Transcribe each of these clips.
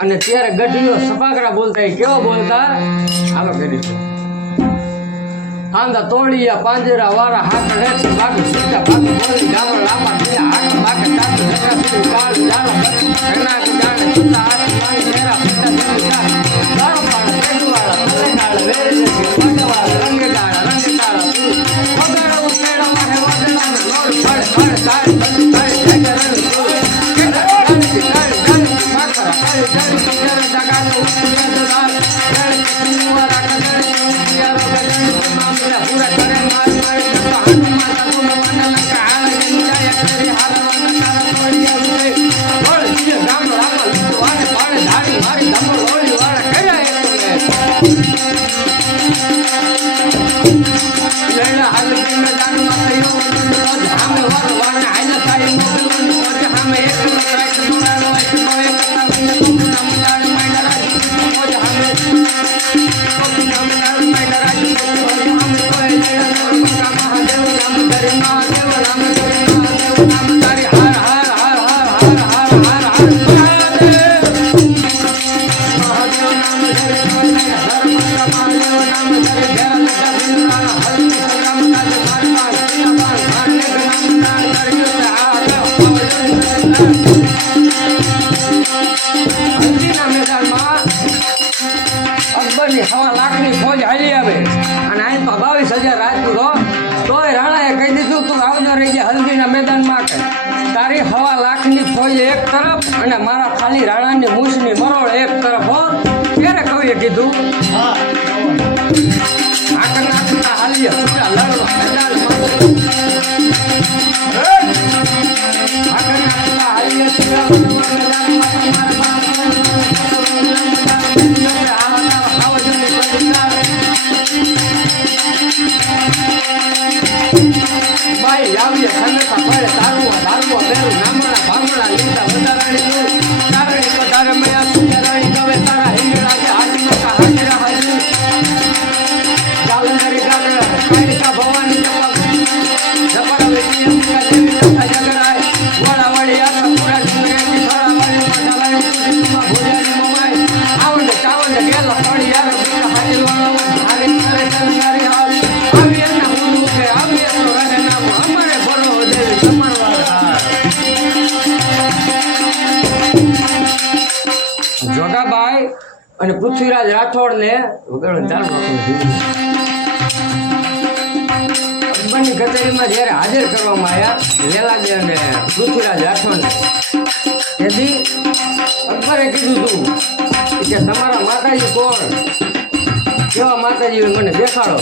અને ત્યારે ગઢીઓ સપાકરા બોલતા એ કેવો બોલતા? હાલો કરીશું આંધા તોડિયા પાંજરા વાળા હાથ રેત બાકી સીધા બાકી બોલી ગામર લાંબા હાથ બાકી ચાલુ જગા સીધી કાળ જાળો रण हल मैदान में सहयोग અહીં તો હો. તોય રાણાએ કહી દીધું તું આવજો રહી ગયા હલ્દીના મેદાનમાં કે. તારી હવા લાખની ફોજ એક તરફ અને મારા ખાલી રાણાની મૂછની મરોળ એક તરફ હો. ક્યારે કવિએ કીધું? આકર નાખતા હાલીએ. છૂટા જોગાબાઈ અને પૃથ્વીરાજ રાઠોડને વગર ચાલુ અકબરની કચેરીમાં જ્યારે હાજર કરવામાં આવ્યા લેલાજી અને પૃથ્વીરાજ રાઠોડને તેથી અકબરે કીધું હતું કે તમારા માતાજી કોણ? કેવા માતાજી મને દેખાડો.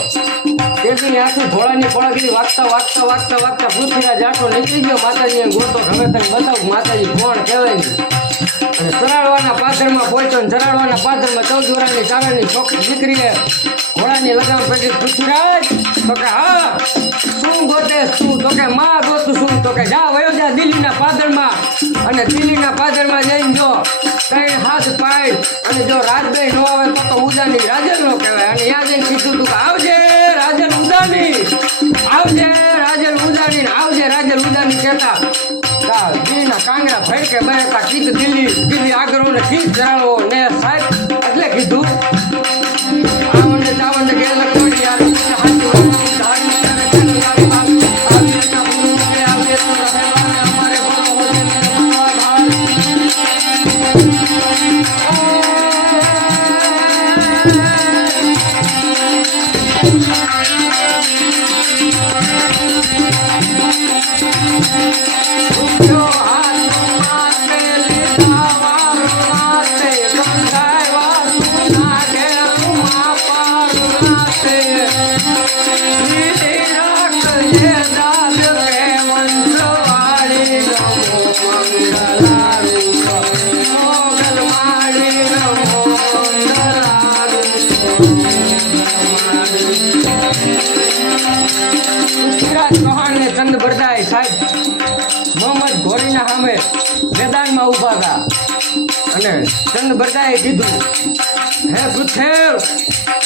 તેથી આખી ઘોડાની પડગડી વાગતા વાગતા વાગતા વાગતા પૃથ્વીરાજ રાઠોડ નીકળી ગયો. માતાજીને ગોતો હવે તને બતાવું, માતાજી કોણ કહેવાય અને ચરાડવાના પાદરમાં પહોંચ્યો ચરાડવાના પાદરમાં ચૌદ વરાની ચારણની છોકરી દીકરીએ ઘોડાની લગામ પડી પૃથ્વીરાજ તો કે હા, શું ગોતે, શું? તો કે માં ગોતું શું તો કે જા વયો જા દિલ્હીના પાદરમાં. અને દિલ્હીના પાદરમાં જઈને જો કઈ હાથ પાય અને જો રાજભાઈ ન આવે તો તો ઉદાની રાજન નો કહેવાય. અને ત્યાં જઈને કીધું તું કે આવજે રાજન ઉદાની, આવજે રાજન ઉદાની આવજે રાજન ઉદાની કહેતા. તા દિલ્હીના કાંગરા ફેરકે બરેતા કીધું દિલ્હી દિલ્હી આગળ ને ઠીક જણાવો. ને સાહેબ એટલે કીધું ચંદ બરદાય સાહેબ. મોહમ્મદ ઘોરીના સામે મેદાનમાં ઊભા હતા. અને ચંદ બરદાએ કીધું, હે પૃથ્વ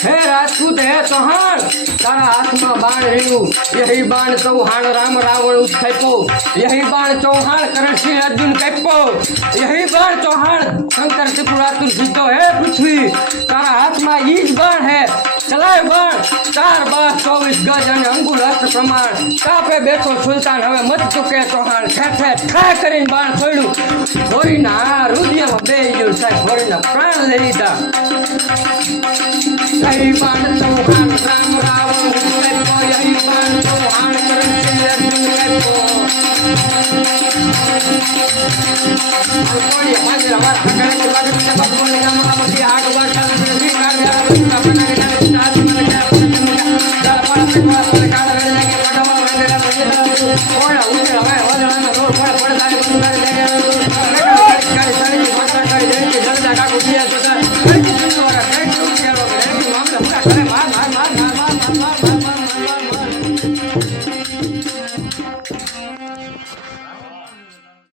હે રાજપૂત, હે ચૌહાણ, તારા હાથમાં બાણ રહ્યું. યહી બાણ ચૌહાણ રામ રાવણ ઉત્થાપ્યો યહી બાણ ચૌહાણ કરણસિંહ અર્જુન કાપ્યો. યહી બાણ ચૌહાણ શંકર ત્રિપુરાતુર જીતો હે પૃથ્વી, તારા હાથમાં ઈ જ બાણ હે. ચલાય બળ ચાર બાર, ચોવીસ ગજ અને અંગુલ હસ્ત પ્રમાણ. કાપે બેઠો સુલતાન, હવે મત ચૂકે ચૌહાણ. ઠે ઠે કરીને બાણ છોડ્યું. ગોરીના રુદિયામાં બે ગયું સાહેબ ધોરીના પ્રાણ લઈ લીધા. અર્જુન 谢，谢谢